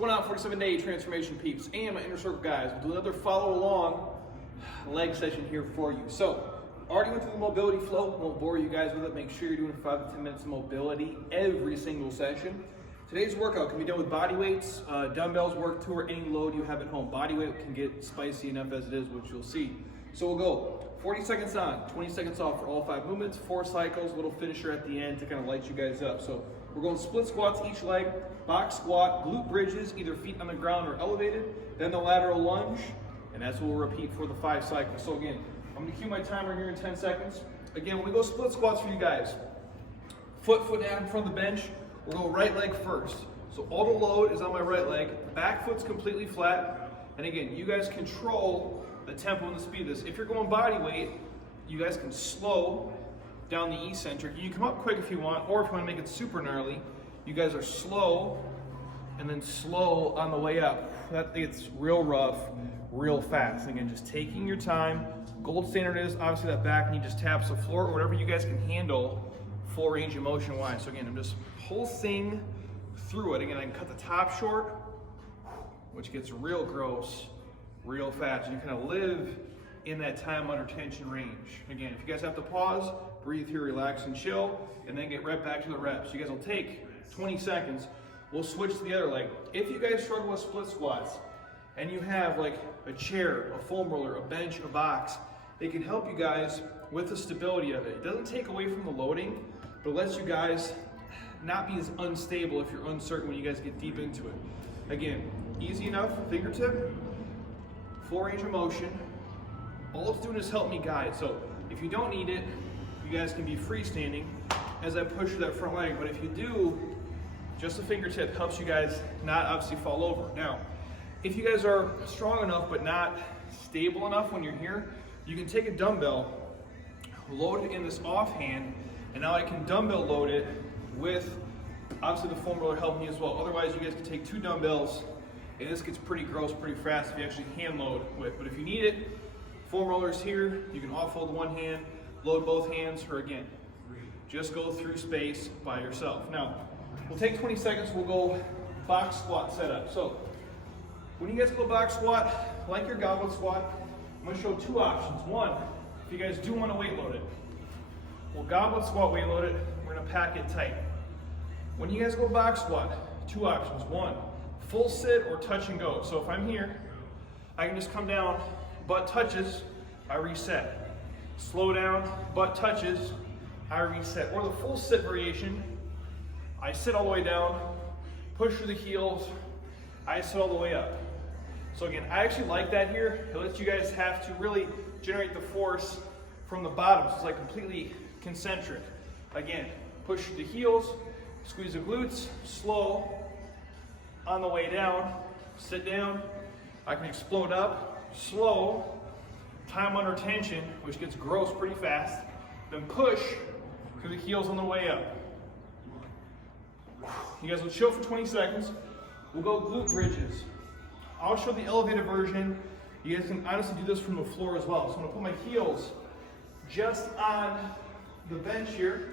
going out 47-day transformation peeps and my inner circle guys. We'll do another follow along leg session here for you. So already went through the mobility flow, won't bore you guys with it. Make sure you're doing 5 to 10 minutes of mobility every single session. Today's workout can be done with body weights, dumbbells work to, or any load you have at home. Body weight can get spicy enough as it is, which you'll see. So we'll go 40 seconds on, 20 seconds off for all 5 movements, 4 cycles, little finisher at the end to kind of light you guys up. So we're going split squats each leg, box squat, glute bridges, either feet on the ground or elevated, then the lateral lunge, and that's what we'll repeat for the 5 cycles. So again, I'm gonna cue my timer here in 10 seconds. Again, when we go split squats for you guys, foot down from the bench, we'll go right leg first. So all the load is on my right leg, back foot's completely flat, and again, you guys control the tempo and the speed of this. If you're going body weight, you guys can slow down the eccentric. You can come up quick if you want, or if you want to make it super gnarly, you guys are slow and then slow on the way up. That gets real rough, real fast. Again, just taking your time. Gold standard is obviously that back knee just taps the floor, or whatever you guys can handle full range of motion wise. So again, I'm just pulsing through it. Again, I can cut the top short, which gets real gross, real fast. You kind of live in that time under tension range. Again, if you guys have to pause, breathe here, relax and chill, and then get right back to the reps. You guys will take 20 seconds. We'll switch to the other leg. If you guys struggle with split squats and you have like a chair, a foam roller, a bench, a box, they can help you guys with the stability of it. It doesn't take away from the loading, but it lets you guys not be as unstable if you're uncertain when you guys get deep into it. Again, easy enough, fingertip, full range of motion. All it's doing is help me guide. So if you don't need it, you guys can be freestanding as I push that front leg. But if you do, just a fingertip helps you guys not obviously fall over. Now, if you guys are strong enough but not stable enough when you're here, you can take a dumbbell, load it in this offhand, and now I can dumbbell load it with obviously the foam roller helping me as well. Otherwise, you guys can take 2 dumbbells, and this gets pretty gross pretty fast if you actually hand load with. But if you need it, foam rollers here, you can offload one hand, load both hands, or again, just go through space by yourself. Now, we'll take 20 seconds, we'll go box squat setup. So, when you guys go box squat, like your goblet squat, I'm gonna show 2 options. One, if you guys do wanna weight load it, we'll goblet squat weight load it, we're gonna pack it tight. When you guys go box squat, 2 options. One, full sit or touch and go. So if I'm here, I can just come down, butt touches, I reset. Slow down, butt touches, I reset. Or the full sit variation, I sit all the way down, push through the heels, I sit all the way up. So again, I actually like that here. It lets you guys have to really generate the force from the bottom. So it's like completely concentric. Again, push through the heels, squeeze the glutes, slow, on the way down, sit down, I can explode up, slow, time under tension, which gets gross pretty fast, then push through the heels on the way up. You guys will chill for 20 seconds. We'll go glute bridges. I'll show the elevated version. You guys can honestly do this from the floor as well. So I'm gonna put my heels just on the bench here,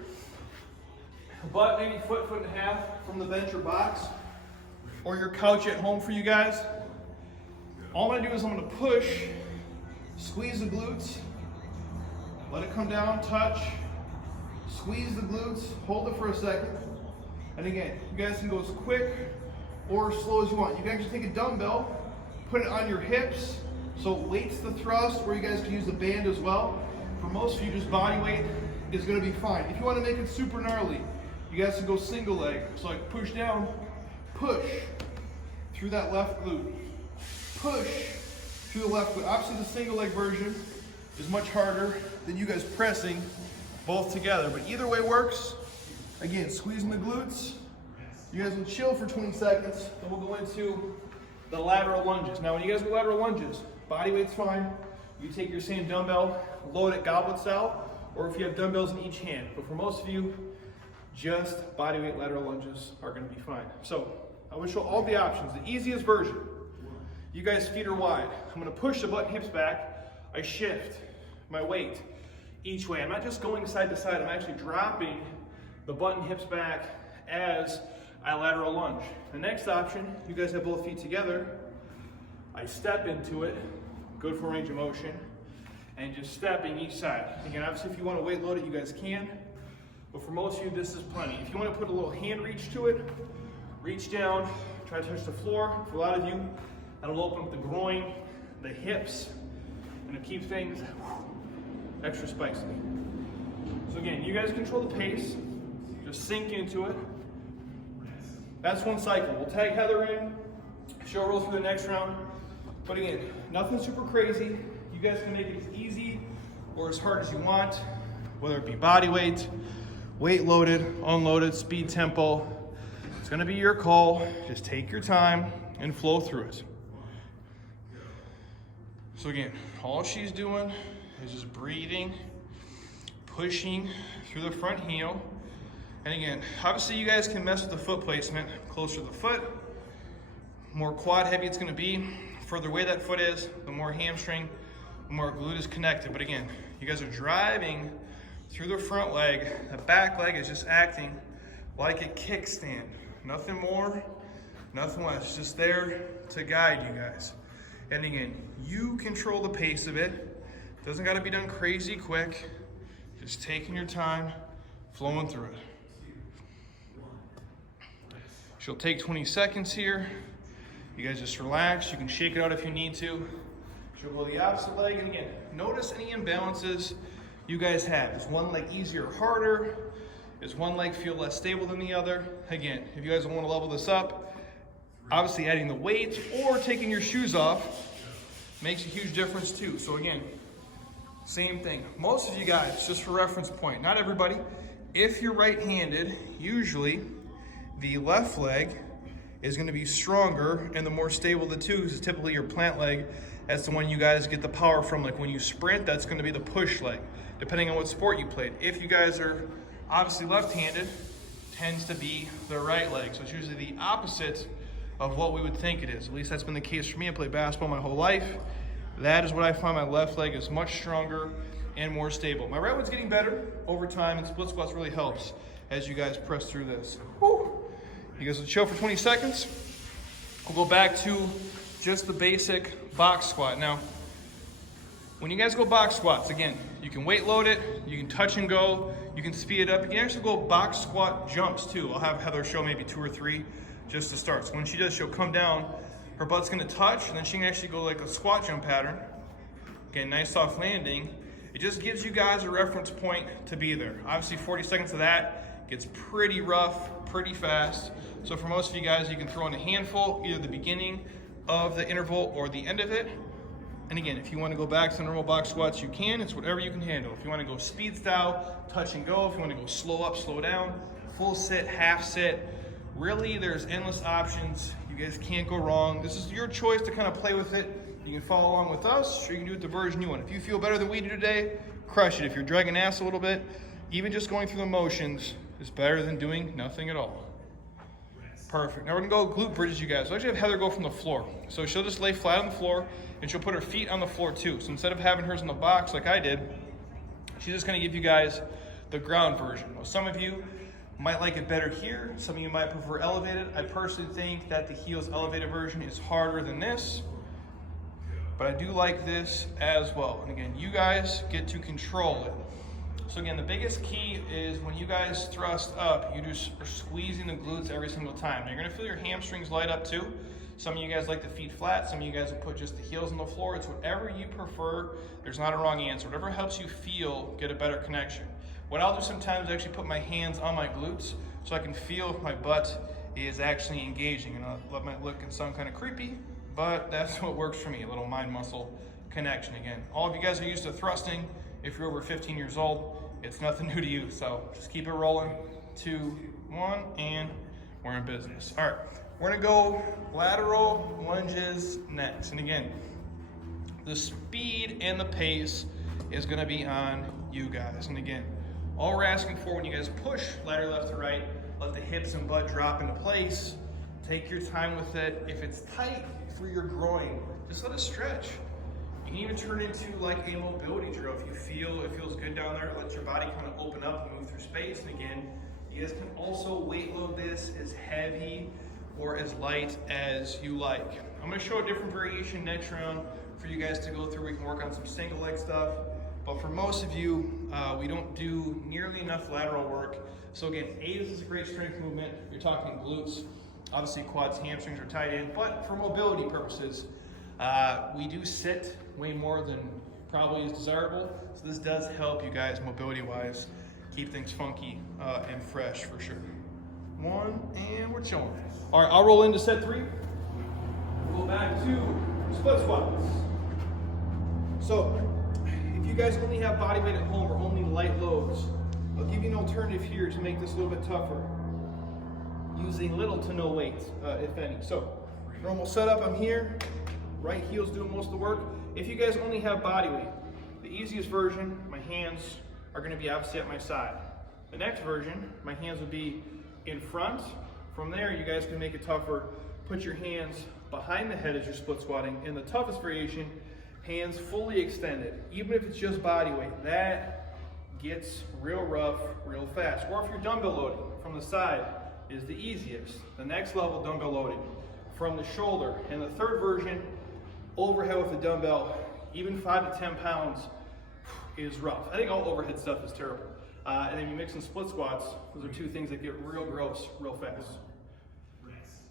butt maybe foot and a half from the bench or box, or your couch at home for you guys. All I'm gonna do is I'm gonna push, squeeze the glutes, let it come down, touch, squeeze the glutes, hold it for a second. And again, you guys can go as quick or as slow as you want. You can actually take a dumbbell, put it on your hips, so weights the thrust, or you guys can use the band as well. For most of you, just body weight is gonna be fine. If you wanna make it super gnarly, you guys can go single leg. So like push down, push through that left glute, push through the left glute. Obviously the single leg version is much harder than you guys pressing both together, but either way works. Again, squeezing the glutes. You guys will chill for 20 seconds, then we'll go into the lateral lunges. Now when you guys do lateral lunges, body weight's fine. You take your same dumbbell, load it goblet style, or if you have dumbbells in each hand. But for most of you, just body weight lateral lunges are gonna be fine. So I will show all the options. The easiest version, you guys feet are wide. I'm gonna push the butt and hips back. I shift my weight each way. I'm not just going side to side, I'm actually dropping the butt and hips back as I lateral lunge. The next option, you guys have both feet together. I step into it, good for range of motion, and just stepping each side. Again, obviously if you want to weight load it, you guys can, but for most of you, this is plenty. If you want to put a little hand reach to it, reach down, try to touch the floor. For a lot of you, that'll open up the groin, the hips, and it'll keep things extra spicy. So again, you guys control the pace, just sink into it. That's one cycle. We'll tag Heather in, she'll roll through the next round. But again, nothing super crazy. You guys can make it as easy or as hard as you want, whether it be body weight, weight loaded, unloaded, speed tempo. It's gonna be your call. Just take your time and flow through it. So again, all she's doing is just breathing, pushing through the front heel. And again, obviously you guys can mess with the foot placement. Closer to the foot, more quad heavy it's gonna be. Further away that foot is, the more hamstring, the more glute is connected. But again, you guys are driving through the front leg. The back leg is just acting like a kickstand. Nothing more, nothing less. Just there to guide you guys. And again, you control the pace of it. Doesn't gotta be done crazy quick. Just taking your time, flowing through it. She'll take 20 seconds here. You guys just relax. You can shake it out if you need to. She'll go the opposite leg. And again, notice any imbalances you guys have. Is one leg easier or harder? Does one leg feel less stable than the other? Again, if you guys want to level this up, obviously adding the weights or taking your shoes off makes a huge difference too. So again, same thing. Most of you guys, just for reference point, not everybody, if you're right-handed, usually the left leg is going to be stronger and the more stable of the two is typically your plant leg. That's the one you guys get the power from. Like when you sprint, that's going to be the push leg, depending on what sport you played. If you guys are obviously left-handed, tends to be the right leg. So it's usually the opposite of what we would think it is. At least that's been the case for me. I played basketball my whole life. That is what I find. My left leg is much stronger and more stable. My right one's getting better over time, and split squats really helps as you guys press through this. Woo. You guys will chill for 20 seconds. We'll go back to just the basic box squat. Now, when you guys go box squats, again, you can weight load it, you can touch and go, you can speed it up. You can actually go box squat jumps too. I'll have Heather show maybe 2 or 3 just to start. So when she does, she'll come down, her butt's gonna touch, and then she can actually go like a squat jump pattern. Again, nice soft landing. It just gives you guys a reference point to be there. Obviously 40 seconds of that gets pretty rough, pretty fast. So for most of you guys, you can throw in a handful, either the beginning of the interval or the end of it. And again, if you want to go back to normal box squats, you can. It's whatever you can handle. If you want to go speed style, touch and go. If you want to go slow up, slow down, full sit, half sit. Really, there's endless options. You guys can't go wrong. This is your choice to kind of play with it. You can follow along with us, or you can do it the version you want. If you feel better than we do today, crush it. If you're dragging ass a little bit, even just going through the motions is better than doing nothing at all. Perfect. Now we're gonna go glute bridges, you guys. So actually have Heather go from the floor. So she'll just lay flat on the floor and she'll put her feet on the floor too. So instead of having hers in the box like I did, she's just gonna give you guys the ground version. Well, some of you might like it better here. Some of you might prefer elevated. I personally think that the heels elevated version is harder than this, but I do like this as well. And again, you guys get to control it. So again, the biggest key is when you guys thrust up, you just are squeezing the glutes every single time. Now you're gonna feel your hamstrings light up too. Some of you guys like the feet flat, some of you guys will put just the heels on the floor. It's whatever you prefer. There's not a wrong answer. Whatever helps you feel, get a better connection. What I'll do sometimes is actually put my hands on my glutes so I can feel if my butt is actually engaging. And that might look and sound kind of creepy, but that's what works for me, a little mind muscle connection. Again, all of you guys are used to thrusting. If you're over 15 years old, it's nothing new to you. So just keep it rolling. 2, 1, and we're in business. All right, we're gonna go lateral lunges next. And again, the speed and the pace is gonna be on you guys. And again, all we're asking for when you guys push lateral left to right, let the hips and butt drop into place. Take your time with it. If it's tight through your groin, just let it stretch. You can even turn it into like a mobility drill. If you feel it feels good down there, let your body kind of open up and move through space. And again, You guys can also weight load this as heavy or as light as you like. I'm gonna show a different variation next round for you guys to go through. We can work on some single leg stuff. But for most of you, we don't do nearly enough lateral work. So again, this is a great strength movement. You're talking glutes, obviously quads, hamstrings are tied in, but for mobility purposes, we do sit way more than probably is desirable. So this does help you guys mobility-wise, keep things funky and fresh for sure. One, and we're chilling. All right, I'll roll into set 3. We'll go back to split squats. So, if you guys only have body weight at home or only light loads, I'll give you an alternative here to make this a little bit tougher, using little to no weight, if any. So, normal setup, I'm here, right heel's doing most of the work. If you guys only have body weight, the easiest version, my hands are gonna be obviously at my side. The next version, my hands would be in front. From there, you guys can make it tougher. Put your hands behind the head as you're split squatting. In the toughest variation, hands fully extended. Even if it's just body weight, that gets real rough real fast. Or if you're dumbbell loading from the side is the easiest. The next level, dumbbell loading from the shoulder. And the third version, overhead with a dumbbell, even 5 to 10 pounds is rough. I think all overhead stuff is terrible. And then you mix in split squats, those are two things that get real gross real fast.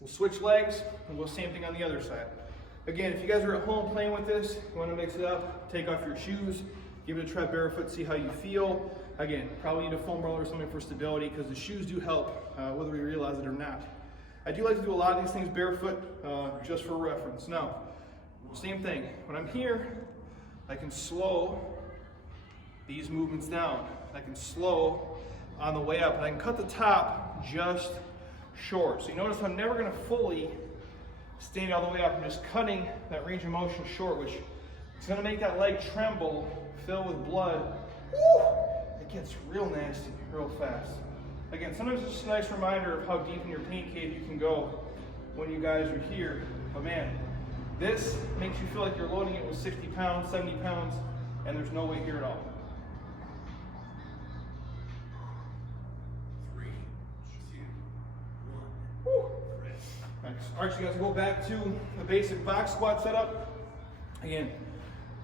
We'll switch legs and we'll same thing on the other side. Again, if you guys are at home playing with this, you want to mix it up, take off your shoes, give it a try barefoot, see how you feel. Again, probably need a foam roller or something for stability because the shoes do help, whether we realize it or not. I do like to do a lot of these things barefoot, just for reference. Now, same thing, when I'm here, I can slow these movements down. I can slow on the way up, and I can cut the top just short. So you notice I'm never gonna fully stand all the way up. I'm just cutting that range of motion short, which is gonna make that leg tremble, fill with blood. Woo! It gets real nasty, real fast. Again, sometimes it's just a nice reminder of how deep in your pain cave you can go when you guys are here. But man, this makes you feel like you're loading it with 60 pounds, 70 pounds, and there's no weight here at all. 3, 2, 1. Woo. Nice. All right, so you guys, go back to the basic box squat setup. Again,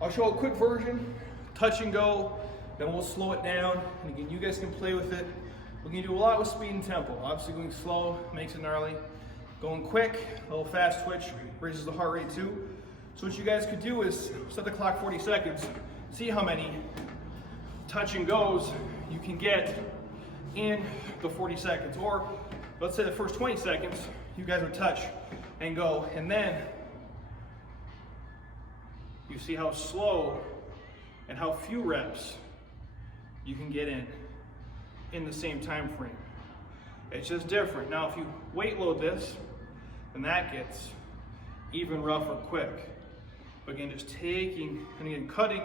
I'll show a quick version, touch and go, then we'll slow it down. And again, you guys can play with it. We're gonna do a lot with speed and tempo. Obviously going slow makes it gnarly. Going quick, a little fast twitch, raises the heart rate too. So what you guys could do is set the clock 40 seconds, see how many touch and goes you can get in the 40 seconds. Or let's say the first 20 seconds, you guys would touch and go, and then you see how slow and how few reps you can get in the same time frame. It's just different. Now, if you weight load this, then that gets even rougher quick. But again, just taking and again cutting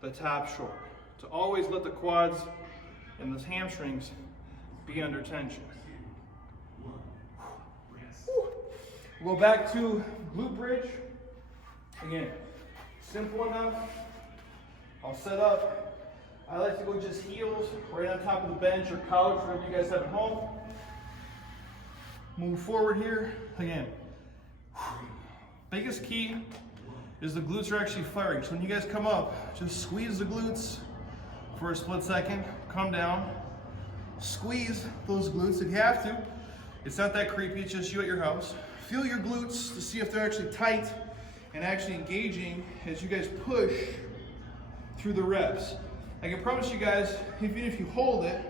the top short. To always let the quads and the hamstrings be under tension. We'll go back to glute bridge. Again, simple enough. I'll set up. I like to go just heels right on top of the bench or couch, wherever you guys have at home. Move forward here. Again, biggest key is the glutes are actually firing. So when you guys come up, just squeeze the glutes for a split second, come down, squeeze those glutes if you have to. It's not that creepy, it's just you at your house. Feel your glutes to see if they're actually tight and actually engaging as you guys push through the reps. I can promise you guys, even if you hold it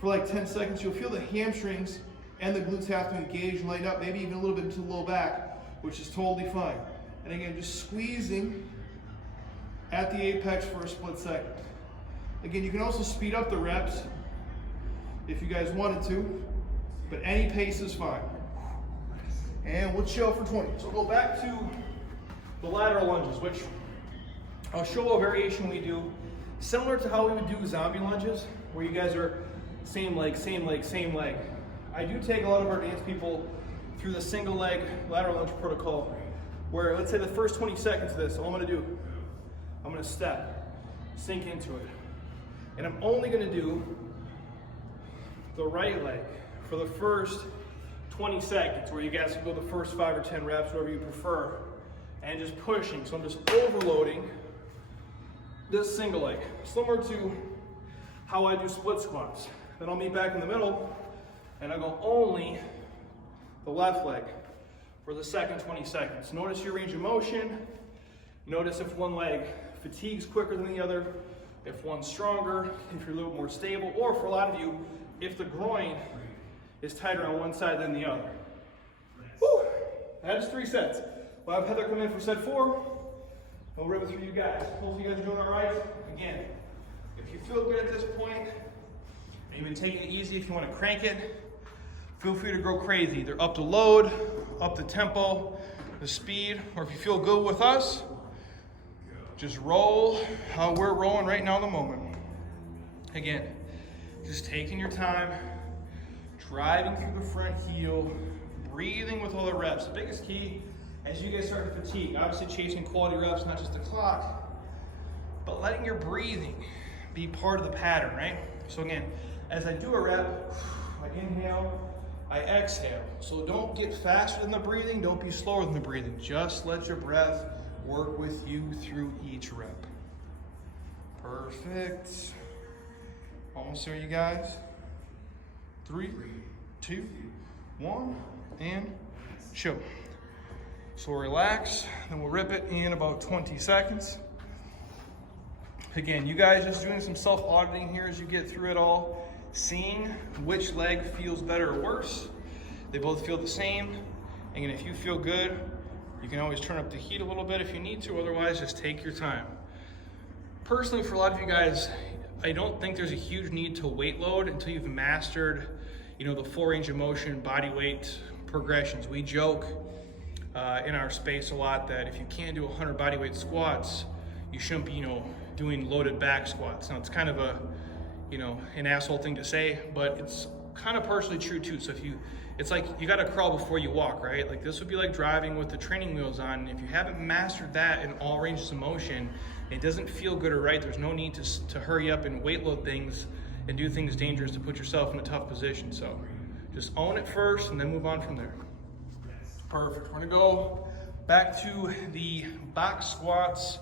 for like 10 seconds, you'll feel the hamstrings and the glutes have to engage and lighten up, maybe even a little bit into the low back, which is totally fine. And again, just squeezing at the apex for a split second. Again, you can also speed up the reps if you guys wanted to, but any pace is fine. And we'll chill for 20. So we'll go back to the lateral lunges, which I'll show a variation we do similar to how we would do zombie lunges, where you guys are same leg, same leg, same leg. I do take a lot of our dance people through the single leg lateral lunge protocol, where let's say the first 20 seconds of this, all I'm gonna do, I'm gonna step, sink into it. And I'm only gonna do the right leg for the first 20 seconds, where you guys can go the first 5 or 10 reps, whatever you prefer, and just pushing. So I'm just overloading this single leg, similar to how I do split squats. Then I'll meet back in the middle, and I'll go only the left leg for the second 20 seconds. Notice your range of motion. Notice if one leg fatigues quicker than the other, if one's stronger, if you're a little more stable, or for a lot of you, if the groin is tighter on one side than the other. Woo! That is 3 sets. We'll have Heather come in for set 4. We'll rip it through you guys. Hopefully you guys are doing all right. Again, if you feel good at this point, and you've been taking it easy, if you want to crank it, feel free to go crazy. Either up the load, up the tempo, the speed, or if you feel good with us, just roll how we're rolling right now in the moment. Again, just taking your time, driving through the front heel, breathing with all the reps. The biggest key, as you guys start to fatigue, obviously chasing quality reps, not just the clock, but letting your breathing be part of the pattern, right? So again, as I do a rep, I inhale, I exhale. So don't get faster than the breathing, don't be slower than the breathing. Just let your breath work with you through each rep. Perfect. Almost there, you guys. 3, 2, 1, and chill. So relax, then we'll rip it in about 20 seconds. Again, you guys just doing some self-auditing here as you get through it all, seeing which leg feels better or worse. They both feel the same. Again, if you feel good, you can always turn up the heat a little bit if you need to, otherwise just take your time. Personally, for a lot of you guys, I don't think there's a huge need to weight load until you've mastered, the full range of motion, body weight progressions. We joke in our space a lot that if you can't do 100 body weight squats, you shouldn't be, doing loaded back squats. Now it's kind of an asshole thing to say, but it's kind of partially true too. So it's like you got to crawl before you walk, right? Like this would be like driving with the training wheels on. If you haven't mastered that in all ranges of motion, it doesn't feel good or right. There's no need to hurry up and weight load things and do things dangerous to put yourself in a tough position. So just own it first and then move on from there. Perfect. We're gonna go back to the box squats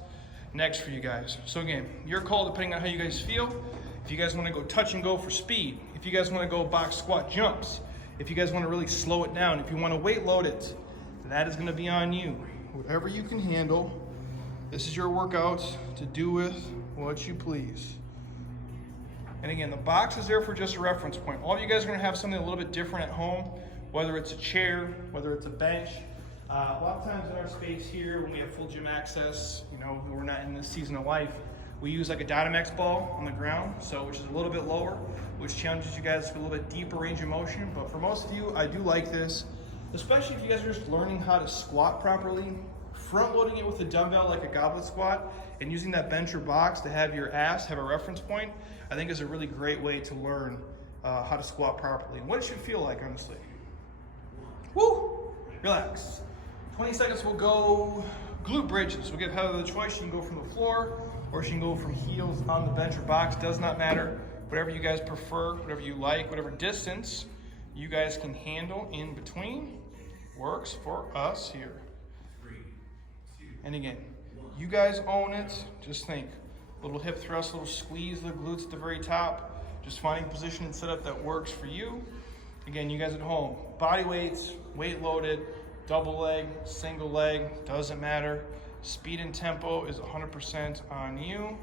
next for you guys. So again, your call depending on how you guys feel. If you guys want to go touch and go for speed, if you guys want to go box squat jumps, if you guys want to really slow it down, if you want to weight load it, that is going to be on you. Whatever you can handle, this is your workout to do with what you please. And again, the box is there for just a reference point. All of you guys are going to have something a little bit different at home, whether it's a chair, whether it's a bench. A lot of times in our space here, when we have full gym access, we're not in this season of life, we use like a Dynamax ball on the ground, which is a little bit lower, which challenges you guys for a little bit deeper range of motion. But for most of you, I do like this, especially if you guys are just learning how to squat properly. Front loading it with a dumbbell like a goblet squat and using that bench or box to have your ass have a reference point, I think is a really great way to learn how to squat properly and what it should feel like, honestly. Woo! Relax. 20 seconds we'll go glute bridges. We'll give Heather the choice. She can go from the floor or she can go from heels on the bench or box. Does not matter. Whatever you guys prefer, whatever you like, whatever distance you guys can handle in between works for us here. And again, you guys own it. Just think, little hip thrust, little squeeze the glutes at the very top. Just finding position and setup that works for you. Again, you guys at home, body weights, weight loaded, double leg, single leg, doesn't matter. Speed and tempo is 100% on you.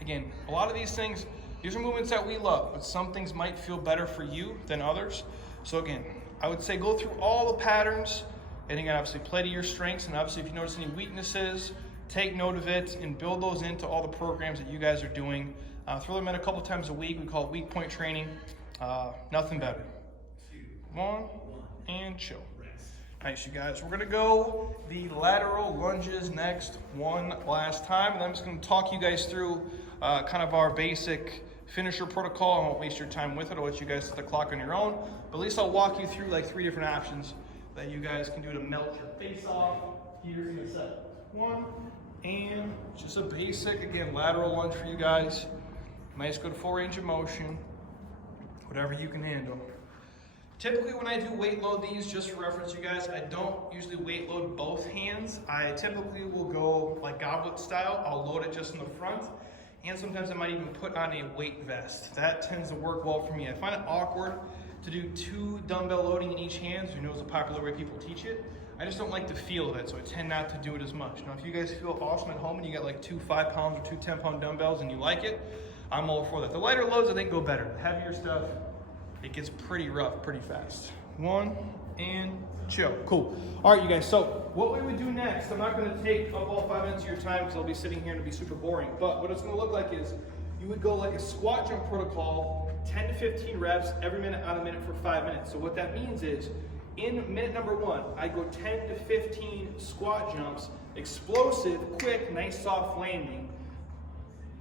Again, a lot of these things, these are movements that we love, but some things might feel better for you than others. So again, I would say go through all the patterns, and again, obviously play to your strengths, and obviously if you notice any weaknesses, take note of it and build those into all the programs that you guys are doing. Throw them in a couple times a week. We call it weak point training. Nothing better. 1 and chill. Nice, you guys. We're gonna go the lateral lunges next one last time, and I'm just gonna talk you guys through kind of our basic finisher protocol. I won't waste your time with it. I'll let you guys set the clock on your own, but at least I'll walk you through like 3 different options that you guys can do to melt your face off. Here's in a set. 1 and just a basic, again, lateral lunge for you guys. Nice, good full range of motion. whatever you can handle. Typically when I do weight load these, just for reference you guys, I don't usually weight load both hands. I typically will go like goblet style. I'll load it just in the front. And sometimes I might even put on a weight vest. That tends to work well for me. I find it awkward to do 2 dumbbell loading in each hand. As you know, it's a popular way people teach it. I just don't like the feel of it, so I tend not to do it as much. Now, if you guys feel awesome at home and you got like 2 5-pound or 2 10-pound dumbbells and you like it, I'm all for that. The lighter loads, I think, go better. The heavier stuff, it gets pretty rough pretty fast. 1 and chill. Cool. All right, you guys, so what we would do next, I'm not going to take up all 5 minutes of your time because I'll be sitting here and it'll be super boring, but what it's going to look like is you would go like a squat jump protocol, 10 to 15 reps every minute on a minute for 5 minutes. So what that means is in minute number 1, I go 10 to 15 squat jumps, explosive, quick, nice soft landing.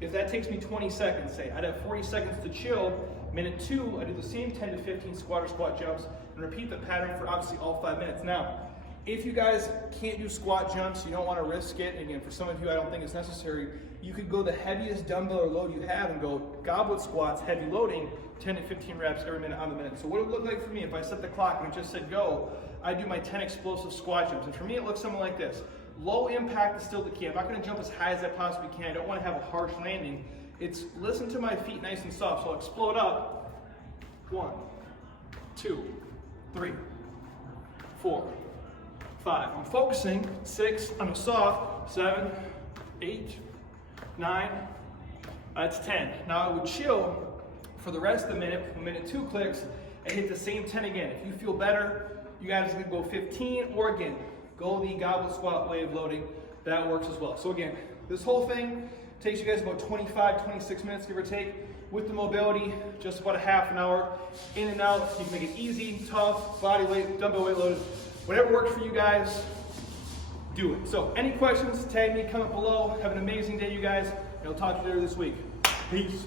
If that takes me 20 seconds, say, I'd have 40 seconds to chill. Minute 2, I do the same 10 to 15 squat or squat jumps and repeat the pattern for obviously all 5 minutes. Now, if you guys can't do squat jumps, you don't want to risk it, again, for some of you I don't think it's necessary, you could go the heaviest dumbbell or load you have and go goblet squats, heavy loading, 10 to 15 reps every minute on the minute. So what it would look like for me, if I set the clock and it just said go, I do my 10 explosive squat jumps. And for me, it looks something like this. Low impact is still the key. I'm not going to jump as high as I possibly can. I don't want to have a harsh landing. It's listen to my feet nice and soft. So I'll explode up. 1, 2, 3, 4, 5. I'm focusing. 6, I'm soft. 7, 8, 9, that's 10. Now I would chill for the rest of the minute. When minute 2 clicks, and hit the same 10 again. If you feel better, you guys can go 15, or again, go the goblet squat way of loading. That works as well. So again, this whole thing takes you guys about 25, 26 minutes, give or take. With the mobility, just about a half an hour. In and out, you can make it easy, tough, body weight, dumbbell weight loaded. Whatever works for you guys, do it. So any questions, tag me, comment below. Have an amazing day, you guys, and I'll talk to you later this week. Peace.